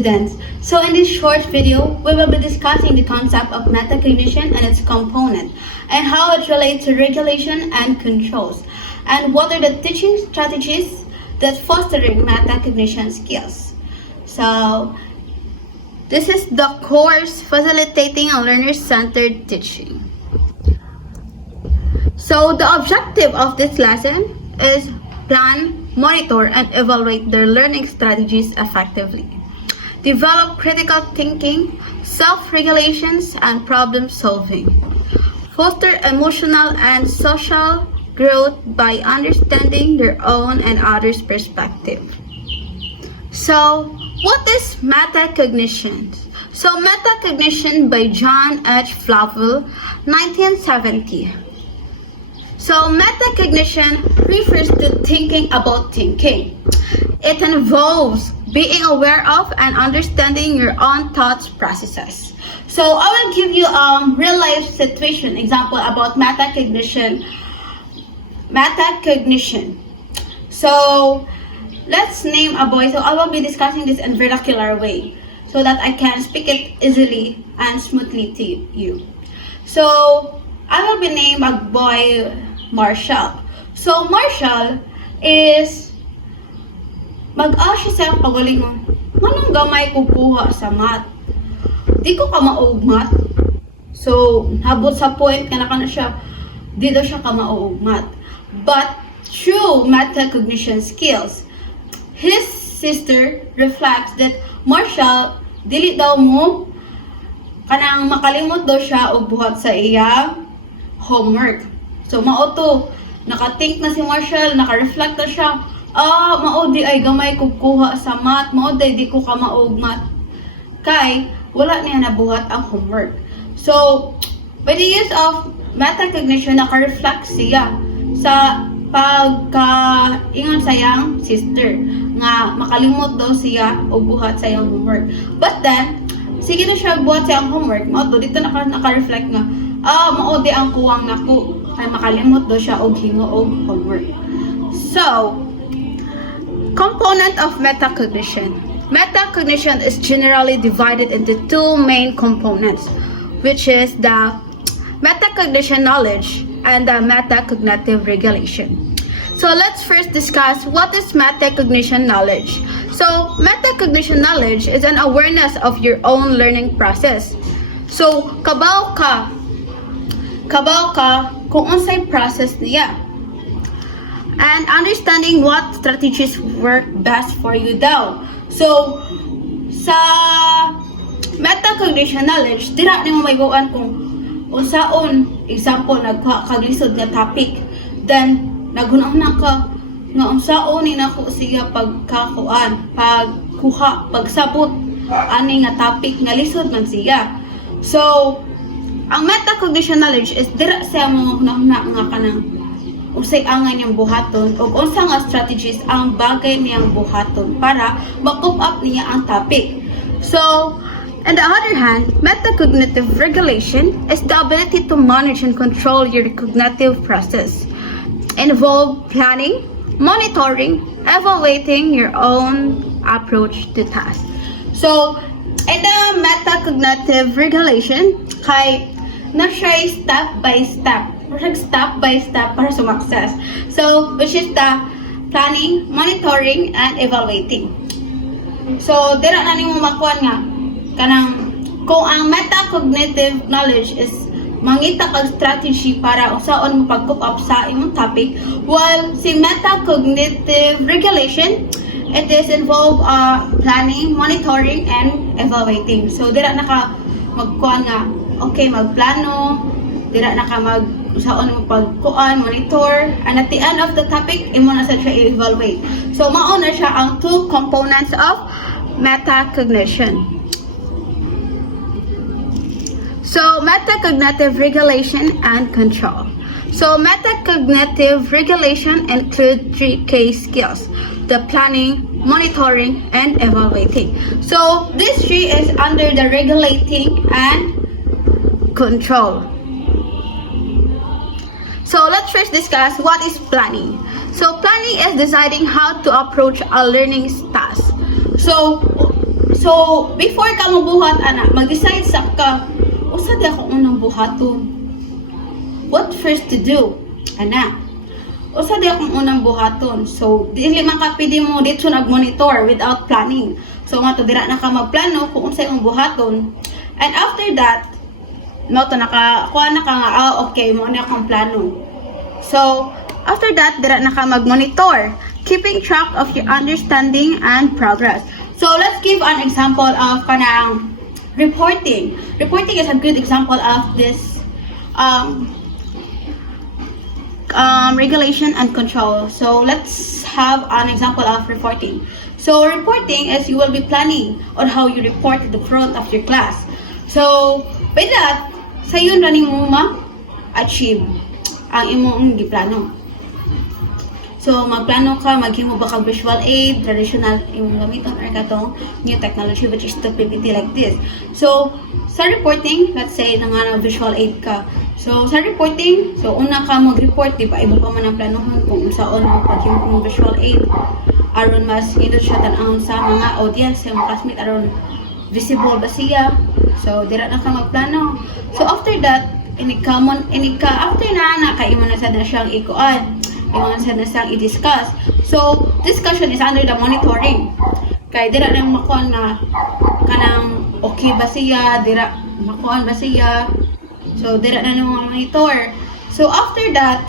students. So in this short video, we will be discussing the concept of metacognition and its component, and how it relates to regulation and controls, and what are the teaching strategies that fostering metacognition skills. So this is the course facilitating a learner-centered teaching. So the objective of this lesson is plan, monitor, and evaluate their learning strategies effectively. Develop critical thinking, self-regulations, and problem-solving. Foster emotional and social growth by understanding their own and others' perspective. So, what is metacognition? So, metacognition by John H. Flavel, 1970. So, metacognition refers to thinking about thinking. It involves being aware of and understanding your own thoughts processes. So, I will give you a real-life situation example about metacognition. So, let's name a boy. So, I will be discussing this in vernacular way so that I can speak it easily and smoothly to you. So, I will be name a boy Marshall. So, Marshall is mag-asya siya pagalingon. Manong gamay kukuha sa math. Di ko ka maog math. So, habot sa point na siya, di daw siya ka maog math. But, through metacognition skills, his sister reflects that Marshall, dili daw mo, kanang makalimot daw siya og buhat sa iya homework. So, mao to, naka-think na si Marshall, naka-reflect na siya, mao di ay gamay kukuha sa math, mao di ko ka maog math. Kay, wala niya nabuhat ang homework. So, by the use of metacognition, naka-reflect siya sa pagka-ingon sa iyang sister, nga makalimot daw siya o buhat sa iyang homework. But then, sige na siya buhat sa iyang homework, mao to, dito naka-reflect nga, mao di ang kuwang naku, kay makalimot daw siya og hingo og homework. So, component of metacognition. Metacognition is generally divided into two main components, which is the metacognition knowledge and the metacognitive regulation. So let's first discuss what is metacognition knowledge. So metacognition knowledge is an awareness of your own learning process. So kabaw ka kung unsay process niya. And understanding what strategies work best for you daw. So, sa metacognition knowledge, dira nimo mayguan kung unsaon, example, nagkaglisod nga topic, then naghunahuna ka nga unsaon ni nako siya pagsabot ani nga topic nga lisod man siya. So, ang metacognition knowledge is dira sa mga hunahuna nga kanang usay angay niyang buhaton o unsa nga strategies ang bagay niyang buhaton para ma-cope up niya ang topic. So, on the other hand, metacognitive regulation is the ability to manage and control your cognitive process. Involve planning, monitoring, evaluating your own approach to tasks. So, in the metacognitive regulation, kay na siya step by step para sumakses. So, which is the planning, monitoring, and evaluating. So, dira na nimo makuha nga kanang kung ang metacognitive knowledge is mangita kag strategy para usaon mo pag-cope up sa imong topic, while si metacognitive regulation, it is involved planning, monitoring, and evaluating. So, dira na ka magkuha nga okay, magplano, dira na ka usaon mo pagkuan, monitor, and at the end of the topic, imo na siya i-evaluate. So, mao na siya ang two components of metacognition. So, metacognitive regulation and control. So, metacognitive regulation include 3 key skills: the planning, monitoring, and evaluating. So, this 3 is under the regulating and control. So let's first discuss what is planning. So planning is deciding how to approach a learning task. So So, before ka mabuhat, ana, mag-decide sa ka, usa di ako unang buhaton. What first to do? Ana, usa di akong unang buhaton. So, dili man ka pwede mo dito nag-monitor without planning. So, nga to, dira na ka magplano kung unsay imong buhaton. And after that, no to kuha na ka nga, okay, mo na akong plano. So, after that, dira na ka mag-monitor, keeping track of your understanding and progress. So, let's give an example of kanang reporting. Reporting is a good example of this regulation and control. So, let's have an example of reporting. So, reporting is you will be planning on how you report at the front of your class. So, by that, sayon na mo ma-achieve ang imong giplano. So, magplano ka, maghimo ba ka visual aid, traditional imong gamiton or katong new technology which is the PPT like this. So, sa reporting, let's say nga visual aid ka. So, sa reporting, so una ka mag-report, di ba? Imo pa man ang planohon kung saan mo paghimo ng visual aid. Aron mas nindot siya tan-ang sa mga audience, sa mga classmate, aron visible ba siya. So, dira na ka magplano. So, after that, after na kaimo na sad na siyang ikuan. Yung sa nasang i-discuss. So, discussion is under the monitoring. Kaya dira nang makuan nga kanang okay ba siya, dira makuan ba siya. So, dira na nang monitor. So, after that,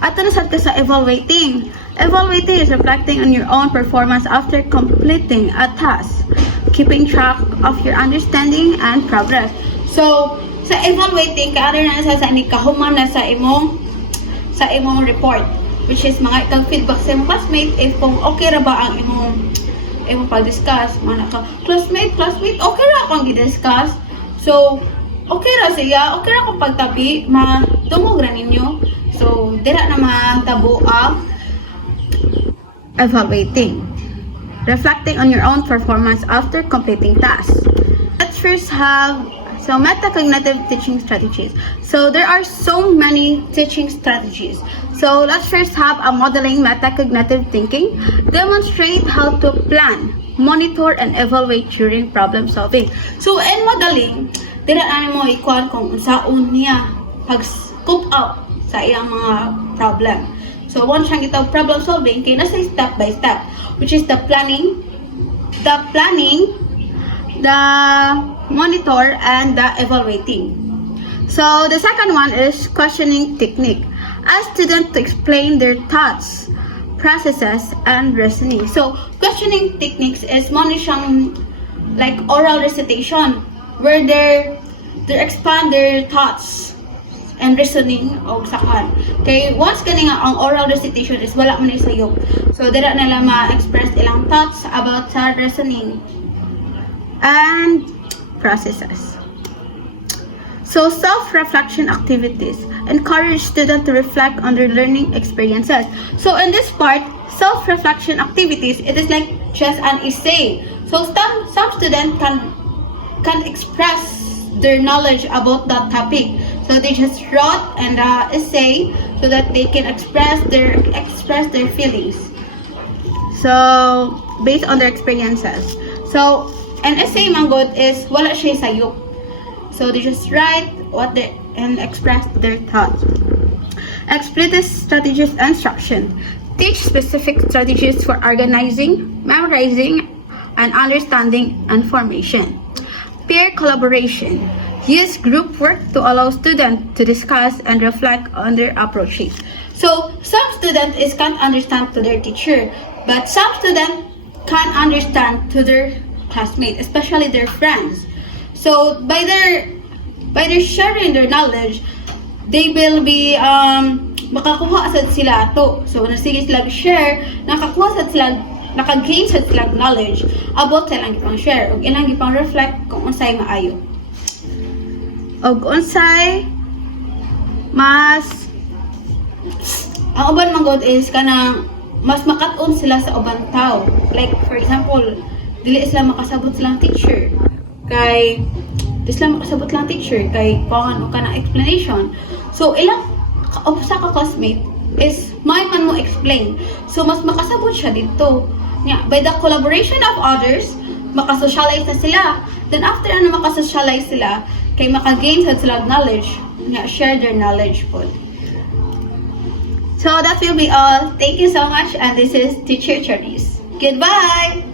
ato na sad ka sa evaluating. Evaluating is reflecting on your own performance after completing a task, keeping track of your understanding and progress. So, sa evaluating, kaano na sa kahuman na sa imong report, which is mga ikang feedback sa imong classmate if kung okay ra ba ang imong pag-discuss. Mga ka, classmate, okay ra akong i-discuss. So, okay ra siya, okay ra akong pagtabi, madungog ra ninyo. So, dira naman tabo ang evaluating. Reflecting on your own performance after completing tasks. Let's first have metacognitive teaching strategies. So there are so many teaching strategies. So let's first have a modeling metacognitive thinking. Demonstrate how to plan, monitor, and evaluate during problem solving. So in modeling, dira na mo ikuan kung saan niya pag-scope out sa iyang mga problem. So once siyang ito problem solving, kaya nasa step by step, which is the planning, the monitor, and the evaluating. So the second one is questioning technique. Ask students to explain their thoughts, processes, and reasoning. So questioning techniques is mo siyang like oral recitation where they expand their thoughts and reasoning og sakan. Okay, once kani nga ang oral recitation is wala man sayop. So dira nila ma-express ilang thoughts about sa reasoning and processes. So self-reflection activities encourage students to reflect on their learning experiences. So in this part, self-reflection activities, it is like just an essay. So some students can express their knowledge about that topic. So they just wrote an essay so that they can express their feelings. So based on their experiences. So an essay manggod is wala siya sayop. So they just write and express their thoughts. Explicit strategies and instruction. Teach specific strategies for organizing, memorizing, and understanding information. Peer collaboration. Use group work to allow students to discuss and reflect on their approaches. So some students can't understand to their teacher, but some students can understand to their classmates, especially their friends. So by their sharing their knowledge, they will be makakuha sad sila to. So nasige sila share, nakakuha sad sila, naka-gain sad sila knowledge about sa ilang gipang share ug ilang gipang reflect kung unsay maayo. Og unsay mas ang uban manggod is kanang mas makat-on sila sa ubang tao. Like for example, dili sila makasabot silang teacher kay pangan o kanang explanation. So ilang sa ka classmate is may man mo explain. So mas makasabot siya dito. Yeah, by the collaboration of others, makasocialize na sila. Then after ano makasocialize sila, kay maka-gain sad sila knowledge, nga share their knowledge po. So that will be all. Thank you so much, and this is Teacher Cherries. Goodbye!